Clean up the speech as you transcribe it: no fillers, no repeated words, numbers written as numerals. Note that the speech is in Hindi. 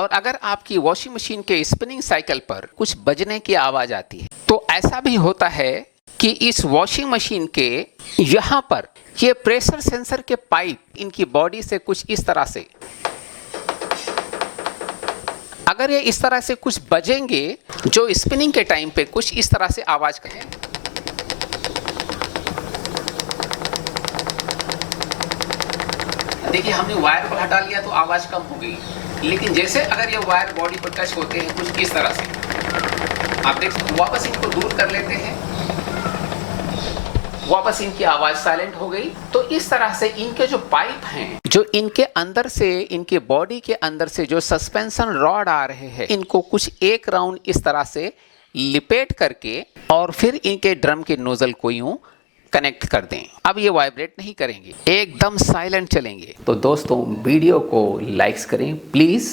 और अगर आपकी वॉशिंग मशीन के स्पिनिंग साइकिल पर कुछ बजने की आवाज आती है, तो ऐसा भी होता है कि इस वॉशिंग मशीन के यहाँ पर ये प्रेशर सेंसर के पाइप इनकी बॉडी से कुछ इस तरह से, अगर ये इस तरह से कुछ बजेंगे जो स्पिनिंग के टाइम पे कुछ इस तरह से आवाज करें, देखिए हमने वायर को हटा लिया तो आवाज कम हो गई, लेकिन जैसे अगर ये वायर बॉडी पर टच होते हैं कुछ इस तरह से, आप देख सकते, वापस इनको दूर कर लेते हैं, वापस इनकी आवाज साइलेंट हो गई। तो इस तरह से इनके जो पाइप हैं, जो इनके अंदर से, इनके बॉडी के अंदर से जो सस्पेंशन रॉड आ रहे हैं, इनको कुछ एक राउंड इस तरह से लिपेट करके और फिर इनके ड्रम के नोजल को यूं कनेक्ट कर दें। अब ये वाइब्रेट नहीं करेंगे, एकदम साइलेंट चलेंगे। तो दोस्तों वीडियो को लाइक्स करें प्लीज।